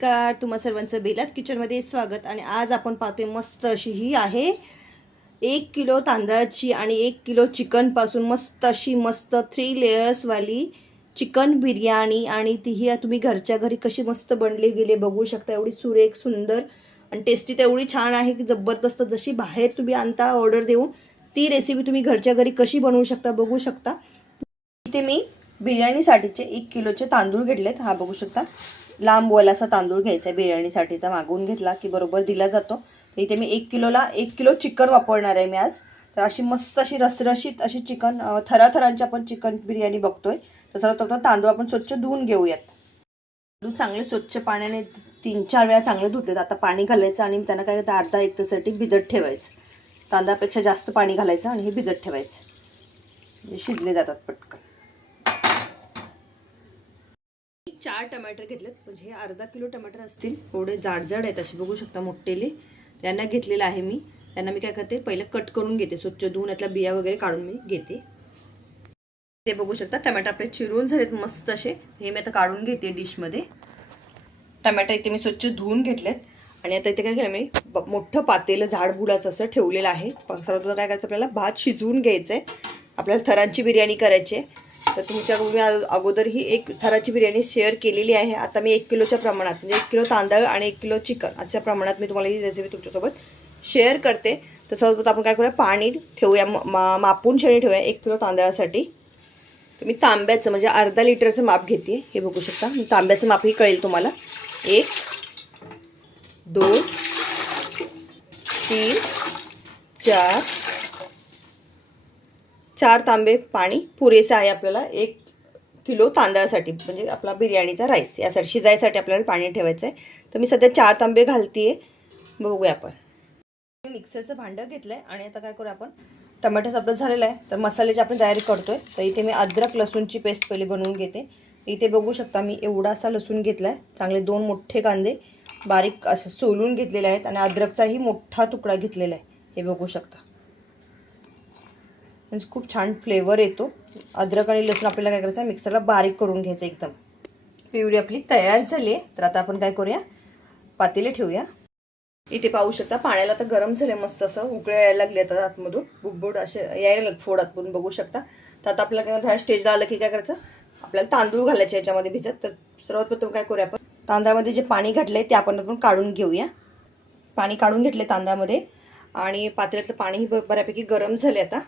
नमस्कार, तुम्हा सर्वांचं बेलाच किचनमध्ये स्वागत. आणि आज आपण पाहतोय मस्त अशी ही आहे 1 किलो तांदळाची आणि 1 किलो चिकनपासून मस्त अशी मस्त 3 लेयर्सवाली चिकन बिर्याणी. आणि तीही तुम्ही घरच्या घरी कशी मस्त बनली गेली बघू शकता. एवढी सुरेख सुंदर आणि टेस्टी तेवढी छान आहे की जबरदस्त. जशी बाहेर तुम्ही आणता ऑर्डर देऊन ती रेसिपी तुम्ही घरच्या घरी कशी बनवू शकता बघू शकता. इथे मी बिर्याणीसाठीचे 1 किलोचे तांदूळ घेतलेत. हा बघू शकता, लांब असा तांदूळ घ्यायचा आहे बिर्याणीसाठीचा. मागवून घेतला की बरोबर दिला जातो. तर इथे मी 1 किलोला 1 किलो चिकन वापरणार आहे मी आज. तर अशी मस्त अशी रसरशीत अशी चिकन थराथरांची आपण चिकन बिर्याणी बघतोय. तर सर्वप्रथम तांदूळ आपण स्वच्छ धुवून घेऊयात. तांदूळ चांगले स्वच्छ पाण्याने 3-4 वेळा चांगले धुतलेत. आता पाणी घालायचं आणि त्यांना काय अर्धा 1 तासासाठी भिजत ठेवायचं. तांदळापेक्षा जास्त पाणी घालायचं आणि हे भिजत ठेवायचं, म्हणजे शिजले जातात पटकन. 4 टमाटर घेतलेत, म्हणजे हे अर्धा किलो टमाटर असतील. थोडे जाड आहेत असे बघू शकता, मोठेले. त्यांना घेतलेलं आहे मी. त्यांना मी काय करते, पहिले कट करून घेते स्वच्छ धुवून, यातला बिया वगैरे काढून मी घेते. ते बघू शकता टमाटर आपले चिरून झालेत मस्त असे. हे मी आता काढून घेते डिशमध्ये. टमाटर इथे मी स्वच्छ धुवून घेतलेत. आणि आता इथे काय केलं मी, मोठं पातेलं झाड बुडाचं असं ठेवलेलं आहे. सर्वप्रथम काय करायचं, आपल्याला भात शिजवून घ्यायचं आहे. आपल्याला थरांची बिर्याणी करायची आहे. तर तुमच्याकडून मी अगोदर ही 1 थराची बिर्याणी शेअर केलेली आहे. आता मी 1 किलोच्या प्रमाणात, म्हणजे 1 किलो तांदूळ आणि 1 किलो चिकन अशा प्रमाणात मी तुम्हाला ही रेसिपी तुमच्यासोबत शेअर करते. तर सर्वप्रथम आपण काय करूया, पाणी ठेवूया, मापून शेणी ठेवूया 1 किलो तांदळासाठी. तर मी तांब्याचं म्हणजे अर्धा लिटरचं माप घेते. हे बघू शकता, मी तांब्याचं मापही कळेल तुम्हाला. 1 2 3 4 तांबे पाणी पुरेसे आहे आपल्याला 1 किलो तांदळासाठी, म्हणजे आपला बिर्याणीचा राईस यासाठी शिजायसाठी आपल्याला पाणी ठेवायचं आहे. तर मी सध्या 4 तांबे घालते. बघूया आपण. मिक्सरचं भांडं घेतलं आहे आणि आता काय करू आपण, टमाटर आपलं झालेलं आहे. तर मसाल्याची आपण तयारी करतो आहे. तर इथे मी अद्रक लसूणची पेस्ट पहिले बनवून घेते. इथे बघू शकता मी एवढासा लसूण घेतला आहे. चांगले 2 मोठे कांदे बारीक असं सोलून घेतलेले आहेत. आणि अद्रकचाही मोठा तुकडा घेतलेला आहे. हे बघू शकता, म्हणजे खूप छान फ्लेवर येतो. अद्रक आणि लसूण आपल्याला काय करायचं, मिक्सरला बारीक करून घ्यायचं एकदम. प्युरी आपली तयार झाली आहे. तर आता आपण काय करूया, पातेले ठेवूया. इथे पाहू शकता पाण्याला तर गरम झाले, मस्त असं उकळ्या यायला लागले आता आतमधून, बुडबुड असे यायला लागले फोड आतमधून बघू शकता. तर आता आपल्याला ह्या स्टेजला आलं की काय करायचं, आपल्याला तांदूळ घालायचे याच्यामध्ये भिजत. तर सर्वात प्रथम काय करूया, आपण तांदळामध्ये जे पाणी घातलंय ते आपण काढून घेऊया. पाणी काढून घेतले तांदळामध्ये आणि पातेल्यातलं पाणीही बऱ्यापैकी गरम झाले. आता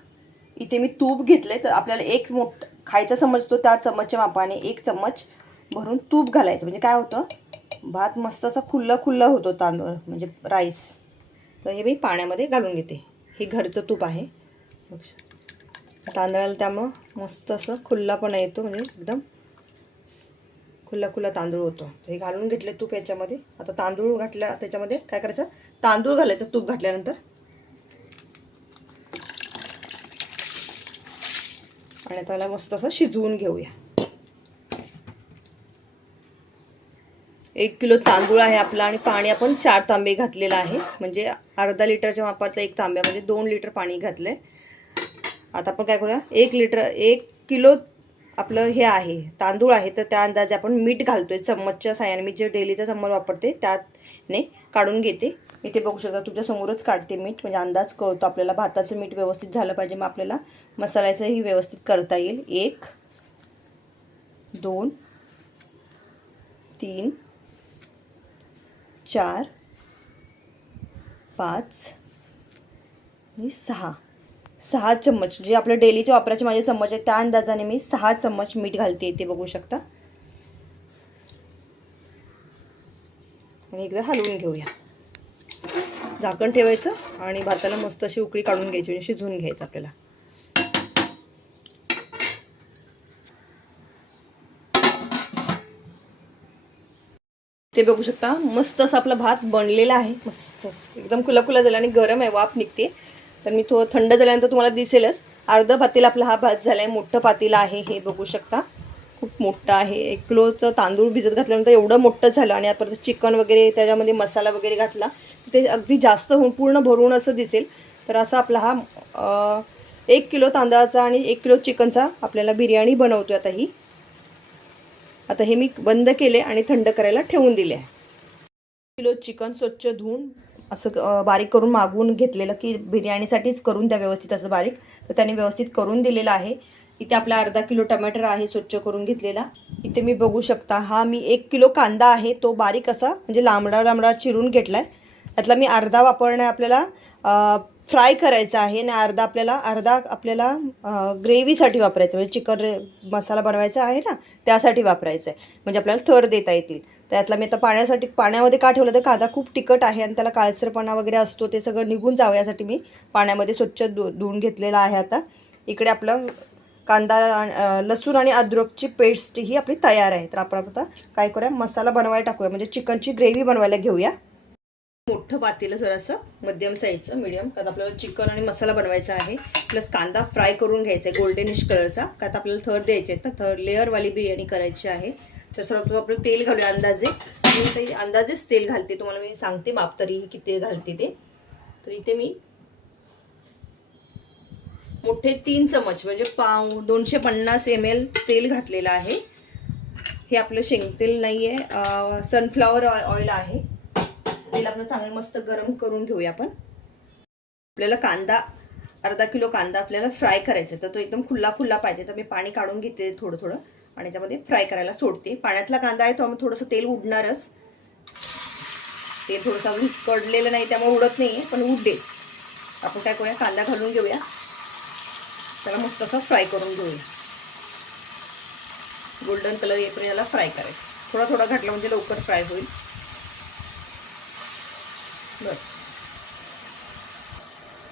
इथे मी तूप घेतले. तर आपल्याला 1 मोठा खायचा चम्मच तो त्या चम्मचच्या मापाने 1 चम्मच भरून तूप घालायचं. म्हणजे काय होतं, भात मस्त असा खुल्ला होतो तांदूळ, म्हणजे राईस. तर हे मी पाण्यामध्ये घालून घेते. हे घरचं तूप आहे तांदळाला, त्यामुळं मस्त असं खुल्लापणा येतो, म्हणजे एकदम खुल्ला तांदूळ होतो. हे घालून घेतले तूप याच्यामध्ये. आता तांदूळ घातल्या त्याच्यामध्ये काय करायचं, तांदूळ घालायचं तूप घातल्यानंतर. आणि त्याला मस्त असं शिजवून घेऊया. 1 किलो तांदूळ आहे आपला आणि पाणी आपण 4 तांबे घातलेलं आहे, म्हणजे अर्धा लिटरच्या मापाचा 1 तांब्यामध्ये 2 लिटर पाणी घातलंय. आता आपण काय करूया, 1 किलो आपलं हे आहे तांदूळ आहे. तर त्या अंदाजे आपण मीठ घालतोय चम्मचच्या साहाय्याने. मी जे डेलीचा चम्मच वापरते त्याने काढून घेते. इथे बघू शकता, तुमच्या समोरच काढते मीठ, म्हणजे अंदाज कळतो आपल्याला. भाताचं मीठ व्यवस्थित झालं पाहिजे, मग आपल्याला मसाल्याचंही व्यवस्थित करता येईल. 1 2 3 4 5 आणि 6 चम्मच, जे आपल्या डेलीच्या वापराचे माझे चम्मच आहेत त्या अंदाजाने मी 6 चम्मच मीठ घालते. इथे बघू शकता. आणि एकदा हलवून घेऊया. झाकण ठेवायचं आणि भाताला मस्त अशी उकळी काढून घ्यायची, म्हणजे शिजवून घ्यायचं आपल्याला. ते बघू शकता मस्त असं आपला भात बनलेला आहे. मस्त एकदम खुला झाला आणि गरम आहे, वाफ निघते. तर मी थोडं थंड झाल्यानंतर तुम्हाला दिसेलच. अर्ध पातेला आपला हा भात झाला आहे. मोठं पातेलं आहे हे बघू शकता, खूप मोठं आहे. 1 किलोचं तांदूळ भिजत घातल्यानंतर एवढं मोठं झालं. आणि आपण चिकन वगैरे त्याच्यामध्ये मसाला वगैरे घातला ते अगदी जास्त होऊन पूर्ण भरून असं दिसेल. तर असा आपला हा 1 किलो तांदळाचा आणि 1 किलो चिकनचा आपल्याला बिर्याणी बनवतोय आता ही. आता हे मी बंद केले आणि थंड करायला ठेवून दिले आहे. किलो चिकन स्वच्छ धुवून असं बारीक करून मागवून घेतलेलं की बिर्याणीसाठीच करून द्या व्यवस्थित असं बारीक, तर त्याने व्यवस्थित करून दिलेलं आहे. इथे आपला अर्धा किलो टमाटर आहे स्वच्छ करून घेतलेला. इथे मी बघू शकता हा मी 1 किलो कांदा आहे तो बारीक असा म्हणजे लांबडा लांबडा चिरून घेतलाय. त्यातला मी अर्धा वापरणे आपल्याला फ्राय करायचा आहे आणि अर्धा आपल्याला ग्रेव्हीसाठी वापरायचं म्हणजे चिकन मसाला बनवायचा आहे ना त्यासाठी वापरायचं आहे, म्हणजे आपल्याला थर देता येतील. त्यातला मी आता पाण्यामध्ये का ठेवलं तर कांदा खूप तिखट आहे आणि त्याला काळसरपणा वगैरे असतो, ते सगळं निघून जावं यासाठी मी पाण्यामध्ये स्वच्छ धुवून घेतलेला आहे. आता इकडे आपलं कांदा लसूण आणि अद्रकची पेस्ट ही आपली तयार आहे. तर आपण आता काय करूया मसाला बनवायला टाकूया, म्हणजे चिकनची ग्रेव्ही बनवायला घेऊया. मोठं पातेलं जरासं मध्यम साईजचं मीडियम, कारण आपल्याला चिकन आणि मसाला बनवायचा आहे, प्लस कांदा फ्राय करून घ्यायचा आहे गोल्डनिश कलरचा, कारण आपल्याला थर द्यायचे आहेत ना, थर लेअरवाली बिर्याणी करायची आहे. तर सर्वप्रथम आपलं तेल घालूया अंदाजे, मी अंदाजेच तेल घालते, तुम्हाला मी सांगते माप तरीही किती घालते ते. तर इथे मी मोठे 3 चमच म्हणजे 250 ml तेल घातलेलं आहे. हे आपलं शेंगतेल नाही आहे, सनफ्लॉवर ऑइल आहे. तेल आपलं चांगलं मस्त गरम करून घेऊया आपण. आपल्याला कांदा अर्धा किलो कांदा आपल्याला फ्राय करायचा आहे, तर तो एकदम खुल्ला खुल्ला पाहिजे. तर मी पाणी काढून घेते थोडं थोडं आणि त्याच्यामध्ये फ्राय करायला सोडते. पाण्यातला कांदा आहे तो आम्ही थोडंसं तेल उडणारच, तेल थोडंसं अजून कडलेलं नाही त्यामुळे उडत नाही आहे, पण उडते. आपण काय करूया कांदा घालून घेऊया, त्याला मस्त असं फ्राय करून घेऊया. गोल्डन कलर येईपर्यंत याला फ्राय करायचं, थोडा थोडा घातला म्हणजे लवकर फ्राय होईल. बस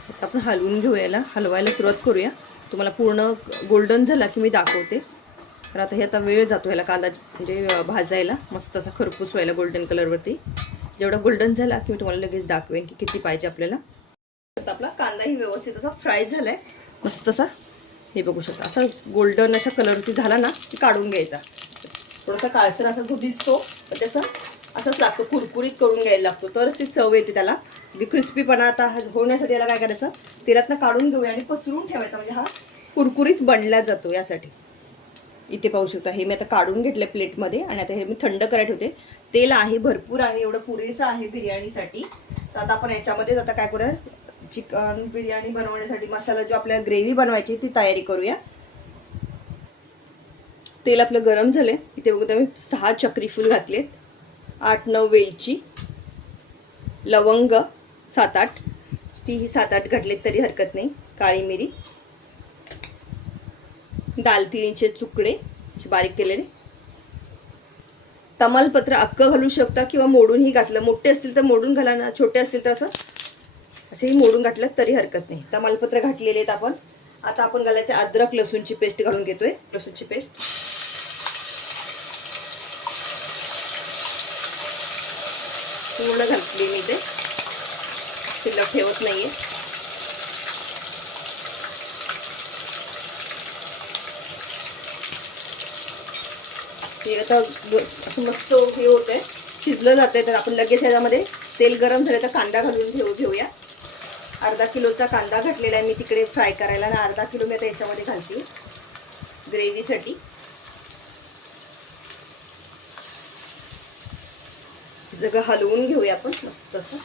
आता आपण हलवून घेऊया, हलवायला सुरुवात करूया. तुम्हाला पूर्ण गोल्डन झाला की मी दाखवते. तर आता हे आता वेळ जातो ह्याला कांदा म्हणजे भाजायला मस्त असा खरपूस व्हायला गोल्डन कलरवरती. जेवढा गोल्डन झाला की मी तुम्हाला लगेच दाखवेन की किती पाहिजे आपल्याला. आता आपला कांदाही व्यवस्थित असा फ्राय झालाय मस्त असा, हे बघू शकता असा गोल्डन अशा कलरवरती झाला ना की काढून घ्यायचा. थोडासा काळसर असा जो दिसतो तर त्याचा असंच लागतो, कुरकुरीत करून घ्यायला लागतो तरच ती चव येते त्याला. क्रिस्पीपणा आता होण्यासाठी याला काय करायचं तेलातनं काढून घेऊया आणि पसरून ठेवायचा, म्हणजे हा कुरकुरीत बनला जातो यासाठी. इथे पाहू शकता हे मी आता काढून घेतलं प्लेटमध्ये आणि आता हे मी थंड करायला ठेवते. तेल आहे भरपूर आहे, एवढं पुरेसं आहे बिर्याणीसाठी. तर आता आपण याच्यामध्ये आता काय करूया चिकन बिर्याणी बनवण्यासाठी मसाला जो आपल्याला ग्रेव्ही बनवायची ती तयारी करूया. तेल आपलं गरम झाले. इथे बघू मी 6 चक्री फूल घातलेत, 8-9 वेलची, लवंग 7-8, तीही 7-8 घातलेत तरी हरकत नाही, काळी मिरी, दालचिनीचे तुकडे बारीक केलेले, तमालपत्र अख्खं घालू शकता किंवा मोडूनही घातलं, मोठे असतील तर मोडून घाला ना, छोटे असतील तर असेही मोडून घातलं तरी हरकत नाही. तमालपत्र घातलेले आहेत आपण. आता आपण घालायचे अद्रक लसूणची पेस्ट घालून घेतोय, लसूणची पेस्ट पूर्ण घातली मी, ते शिल्लक ठेवत नाहीये. हे आता असं मस्त हे होत आहे, शिजलं जाते. तर आपण लगेच याच्यामध्ये तेल गरम झालं तर कांदा घालून घेऊया. अर्धा किलोचा कांदा घातलेला आहे मी तिकडे फ्राय करायला आणि अर्धा किलो मी आता याच्यामध्ये घालते ग्रेव्हीसाठी. सगळं हलवून घेऊया आपण मस्त असं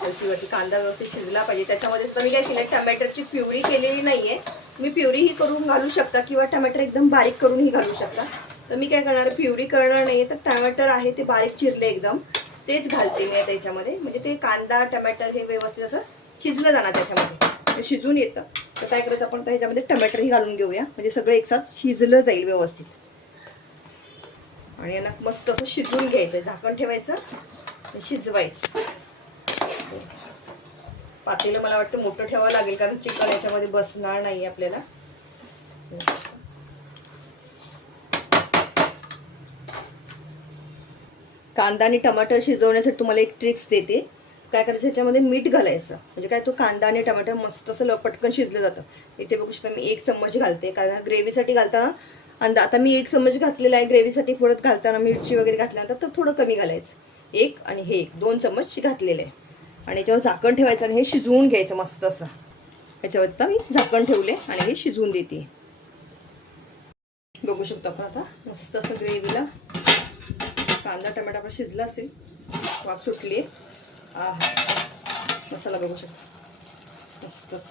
हलकीवरती. कांदा व्यवस्थित शिजला पाहिजे. त्याच्यामध्ये तर मी काय केलं टमॅटरची प्युरी केलेली नाहीये, मी प्युरीही करून घालू शकता किंवा टमॅटर एकदम बारीक करूनही घालू शकता. तर मी काय करणार प्युरी करणार नाही, तर टमॅटर आहे ते बारीक चिरले एकदम तेच घालते मी आता याच्यामध्ये, म्हणजे ते कांदा टमॅटर हे व्यवस्थित असं शिजलं जाणार त्याच्यामध्ये, ते शिजून येतं. तर काय करायचं आपण ह्याच्यामध्ये टमॅटरही घालून घेऊया, म्हणजे सगळं एकसाथ शिजलं जाईल व्यवस्थित. आणि यांना मस्त असं शिजवून घ्यायचं, झाकण ठेवायचं आणि शिजवायचं. पातेलं मला वाटतं मोठं ठेवावं लागेल कारण चिकन याच्यामध्ये बसणार नाही आपल्याला. कांदा आणि टमाटर शिजवण्यासाठी तुम्हाला एक ट्रिक्स देते. काय करायचं ह्याच्यामध्ये मीठ घालायचं, म्हणजे काय तो कांदा आणि टमाटर मस्त असं पटकन शिजलं जातं. इथे बघू शकता मी 1 चम्मच घालते, कारण ग्रेव्हीसाठी घालताना आता मी 1 चम्मच घातलेला आहे. ग्रेव्हीसाठी परत घालताना मिरची वगैरे घातल्यानंतर तर थोडं कमी घालायचं, 1 आणि हे 2 चम्मच घातलेले आहे. आणि याच्यावर झाकण ठेवायचं आणि हे शिजवून घ्यायचं मस्त असं. याच्यावर आता मी झाकण ठेवले आणि हे शिजवून देते. बघू शकतो आपण आता मस्त असं ग्रेव्हीला कांदा टमाटा पण शिजला असेल, वाफ सुटली आहे. मसाला बघू शकता मस्तच.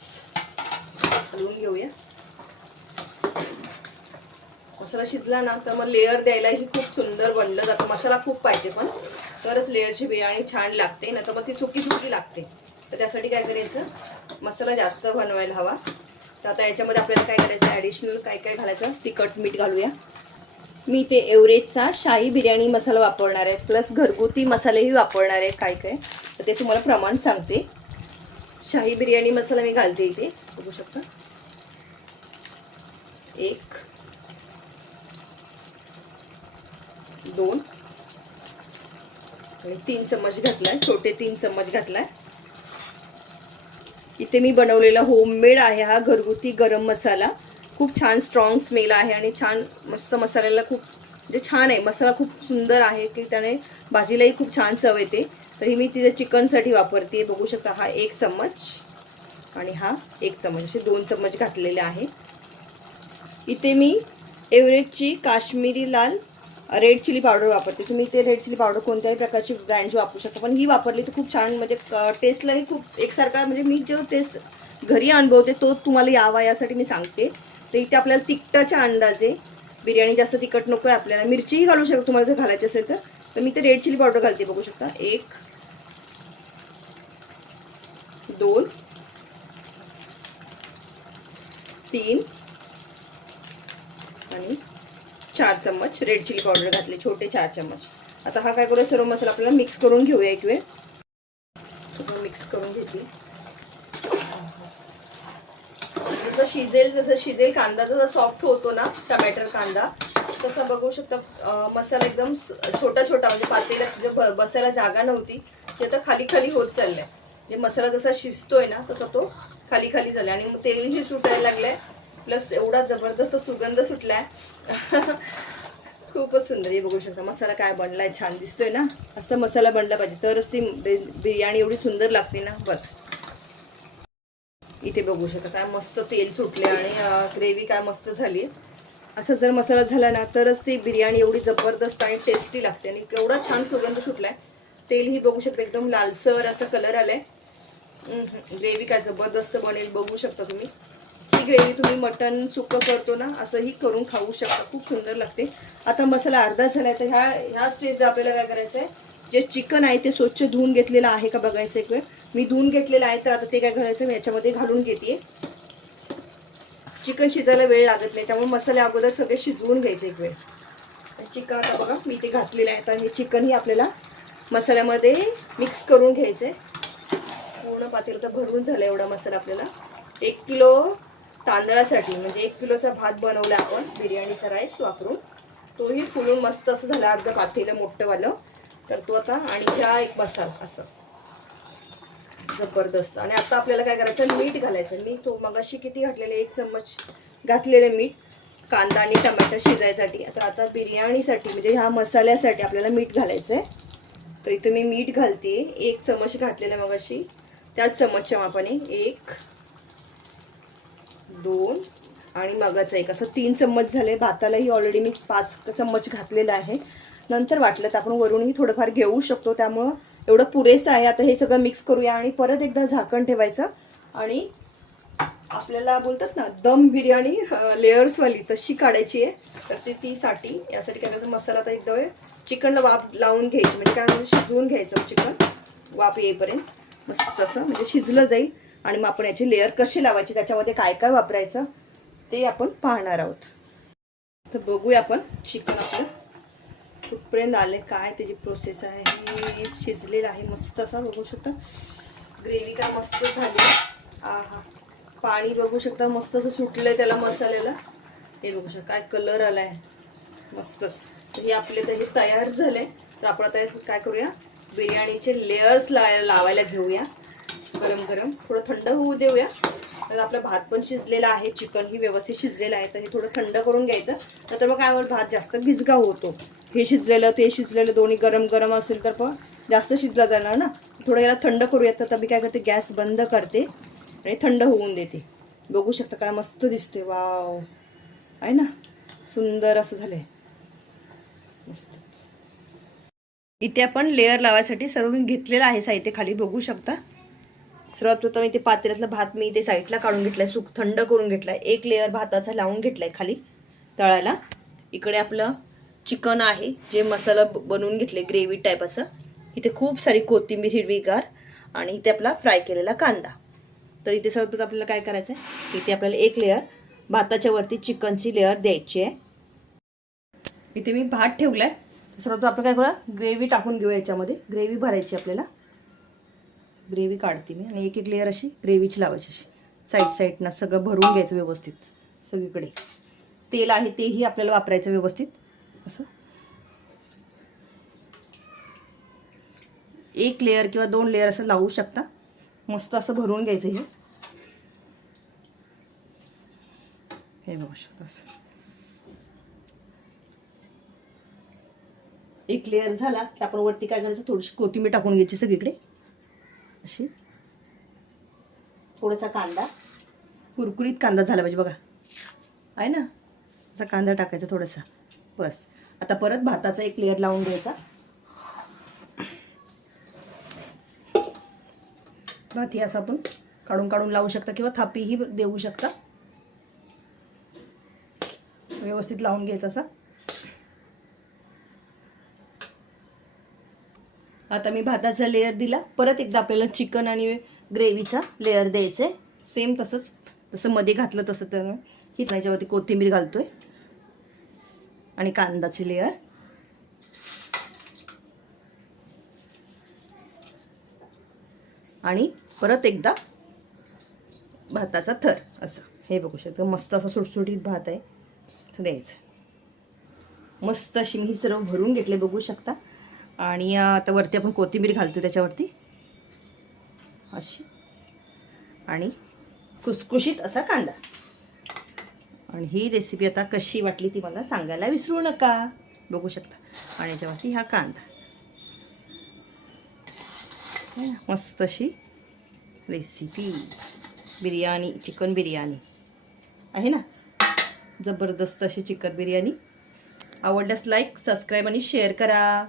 हलवून घेऊया. मसाला शिजला ना तर मग लेअर द्यायलाही खूप सुंदर बनलं जातं. मसाला खूप पाहिजे पण तरच लेअरची बिर्याणी छान लागते, नाही तर मग ती सुकी सुकी लागते. तर त्यासाठी काय करायचं, मसाला जास्त बनवायला हवा. तर आता याच्यामध्ये आपल्याला काय करायचं, ॲडिशनल काय काय घालायचं, तिखट मीठ घालूया. मी ते एव्हरेजचा शाही बिर्याणी मसाला वापरणार आहे, प्लस घरगुती मसालेही वापरणार आहे काय काय, तर ते तुम्हाला प्रमाण सांगते. शाही बिर्याणी मसाला मी घालते इथे, बघू शकता. 1 2 आणि 3 चम्मच घातलाय, छोटे 3 चम्मच घातलाय. इथे मी बनवलेला होममेड आहे हा घरगुती गरम मसाला. खूप छान स्ट्रॉंग स्मेल आहे आणि छान मस्त मसाल्याला खूप म्हणजे छान आहे. मसाला खूप सुंदर आहे की त्याने भाजीलाही खूप छान चव येते. तरी मी तिथे चिकनसाठी वापरते. बघू शकता हा 1 चम्मच आणि हा 1 चम्मच, असे 2 चम्मच घातलेले आहे. इथे मी एव्हरेजची काश्मीरी लाल रेड चिली पावडर वापरते. तुम्ही ते रेड चिली पावडर कोणत्याही प्रकारची ब्रँडची वापरू शकता, पण ही वापरली तर खूप छान म्हणजे टेस्टलाही खूप एकसारखा, म्हणजे मी जो टेस्ट घरी अनुभवते तो तुम्हाला यावा यासाठी मी सांगते. तर इथे आपल्याला तिखटाच्या अंदाजे, बिर्याणी जास्त तिखट नको आहे आपल्याला. मिरचीही घालू शकतो तुम्हाला जर घालायची असेल तर मी ते रेड चिली पावडर घालते. बघू शकता 1 2 3 आणि 4 चम्मच रेड चिली पावडर घातले, छोटे 4 चम्मच. आता हा काय करूया, सर्व मसाला आपल्याला मिक्स करून घेऊया. एक वेळ सगळं मिक्स करून घेते. जसं शिजेल कांदा जसा सॉफ्ट होतो ना, टमॅटो कांदा, तसा बघू शकता मसाला एकदम छोटा छोटा, म्हणजे पातेल्यात बसायला जागा नव्हती ते आता खाली खाली होत चाललंय. म्हणजे मसाला जसा शिजतोय ना तसा तो खाली खाली झालाय आणि मग तेलही सुटायला लागलंय. प्लस एवढा जबरदस्त सुगंध सुटलाय खूपच सुंदर. हे बघू शकता मसाला काय बनलाय, छान दिसतोय ना. असं मसाला बनला पाहिजे तरच ती बिर्याणी एवढी सुंदर लागते ना. बस इथे बघू शकता काय मस्त तेल सुटले आणि ग्रेव्ही काय मस्त झाली. असं जर मसाला झाला ना तरच ती बिर्याणी एवढी जबरदस्त आणि टेस्टी लागते. आणि एवढा छान सुगंध सुटलाय. तेलही बघू शकता एकदम लालसर असा कलर आलाय. ग्रेव्ही काय जबरदस्त बनेल बघू शकता तुम्ही. ही ग्रेव्ही तुम्ही मटन सुक्क करतो ना असंही करून खाऊ शकता, खूप सुंदर लागते. आता मसाला अर्धा झालाय तर ह्या स्टेजला आपल्याला काय करायचं आहे, जे चिकन आहे ते स्वच्छ धुवून घेतलेलं आहे का बघायचं एक वेळ. मी धुवून घेतलेलं आहे तर आता ते काय करायचं, मी याच्यामध्ये घालून घेते. चिकन शिजायला वेळ लागत नाही त्यामुळे मसाले अगोदर सगळे शिजवून घ्यायचे एक वेळ. चिकन आता बघा मी ते घातलेलं आहे. आता हे चिकनही आपल्याला मसाल्यामध्ये मिक्स करून घ्यायचं आहे. पूर्ण पातेलं तर भरून झालं एवढा मसाला आपल्याला. 1 किलो तांदळासाठी म्हणजे 1 किलोचा भात बनवला आपण बिर्याणीचा राईस वापरून. तोही फुलून मस्त असं झालं, अर्ध पातेलं मोठंवालं. तर तो आता आणि ह्या एक मसाला असं जबरदस्त. आणि आता आपल्याला काय करायचं, मीठ घालायचं. मी तो मगाशी किती घातलेले, 1 चम्मच घातलेले मीठ कांदा आणि टमाटर शिजायसाठी. आता बिर्याणीसाठी म्हणजे ह्या मसाल्यासाठी आपल्याला मीठ घालायचं आहे. तर इथे मी मीठ घालते. 1 चम्मच घातलेलं मगाशी, त्याच चम्मचच्या मापाने 1 2 आणि मगाचा 1 असं 3 चम्मच झाले. भातालाही ऑलरेडी मी 5 चम्मच घातलेलं आहे. नंतर वाटलं तर आपण वरूनही थोडंफार घेऊ शकतो, त्यामुळं एवढं पुरेसं आहे. आता हे सगळं मिक्स करूया आणि परत एकदा झाकण ठेवायचं. आणि आपल्याला बोलतात ना दम बिर्याणी लेअर्सवाली तशी काढायची आहे. तर ती यासाठी काय करायचं, मसाला आता एकदम चिकनला वाफ लावून घ्यायची, म्हणजे काय शिजवून घ्यायचं चिकन वाफ येईपर्यंत मस्त असं, म्हणजे शिजलं जाईल. आणि मग आपण याची लेअर कशी लावायची, त्याच्यामध्ये काय काय वापरायचं ते आपण पाहणार आहोत. तर बघूया आपण चिकन आपलं कुठपर्यंत आले, काय त्याची प्रोसेस आहे. हे शिजलेलं आहे मस्त असं, बघू शकता. ग्रेव्ही काय मस्त झाली. पाणी बघू शकता मस्त असं सुटलंय त्याला मसाल्याला. हे बघू शकता काय कलर आलाय मस्तच. तर हे आपले तर हे तयार झाले. तर आपण आता काय करूया, बिर्याणीचे लेअर्स लावायला घेऊया. गरम गरम थोडं थंड होऊ देऊया. तर आपला भात पण शिजलेला आहे, चिकन ही व्यवस्थित शिजलेलं आहे. तर हे थोडं थंड करून घ्यायचं. नंतर मग काय भात जास्त गिजगा होतो. हे शिजलेलं ते शिजलेलं दोन्ही गरम गरम असेल तर पण जास्त शिजला जाणार ना. थोडं याला थंड करूया. तर मी काय करते, गॅस बंद करते आणि थंड होऊन देते. बघू शकता काय मस्त दिसते. वाव आहे ना, सुंदर असं झालंय मस्तच. इथे आपण लेअर लावायसाठी सर्व मी घेतलेलं आहे साहित्य खाली बघू शकता. सर्वात प्रथम इथे पातेल्यातला भात मी इथे साईडला काढून घेतलाय, थंड करून घेतलाय. एक लेअर भाताचा लावून घेतलाय खाली तळाला. इकडे आपलं चिकन आहे जे मसाला बनवून घेतले ग्रेव्ही टाईप असं. इथे खूप सारी कोथिंबीर हिरवीगार आणि इथे आपला फ्राय केलेला कांदा. तर इथे सर्वात प्रथम आपल्याला काय करायचं आहे, इथे आपल्याला एक लेअर भाताच्या वरती चिकनची लेअर द्यायची आहे. इथे मी भात ठेवलाय. सर्वात आपण काय करूया, ग्रेव्ही टाकून घेऊ याच्यामध्ये. ग्रेव्ही भरायची आपल्याला. ग्रेव्ही काढते मी आणि एक एक लेअर अशी ग्रेव्हीची लावायची, अशी साईडनं सगळं भरून घ्यायचं व्यवस्थित सगळीकडे. तेल आहे तेही आपल्याला वापरायचं व्यवस्थित असं. एक लेअर किंवा 2 लेअर असं लावू शकता. मस्त असं भरून घ्यायचं हे बघू शकता असं. एक लेअर झाला की आपण वरती काय करायचं, थोडीशी कोथिंबीर टाकून घ्यायची सगळीकडे अशी. थोडासा कांदा, कुरकुरीत कांदा झाला पाहिजे बघा, आहे ना, असा कांदा टाकायचा थोडासा बस. आता परत भाताचा एक लेअर लावून द्यायचा. भात ही असं आपण काढून काढून लावू शकता किंवा थापीही देऊ शकता. व्यवस्थित लावून घ्यायचा असा. आता मी भाताचा लेअर दिला. परत एकदा आपल्याला चिकन आणि ग्रेव्हीचा लेअर द्यायचा आहे. सेम तसंच, जसं मध्ये घातलं तसं. तर ही त्याच्यावरती कोथिंबीर घालतोय आणि कांदाची लेअर. आणि परत एकदा भाताचा थर असं. हे बघू शकता मस्त असा सुटसुटीत भात आहे, असं द्यायचं. मस्त अशी मी सर्व भरून घेतले बघू शकता. आणि आता वरती आपण कोथिंबीर घालतो त्याच्यावरती अशी. आणि खुसखुशीत असा कांदा. आणि ही रेसिपी आता कशी वाटली ती मला सांगायला विसरू नका. बघू शकता. आणि याच्यावरती हा कांदा. मस्त अशी रेसिपी बिर्याणी, चिकन बिर्याणी आहे ना, जबरदस्त अशी चिकन बिर्याणी. आवडल्यास लाईक, सबस्क्राईब आणि शेअर करा.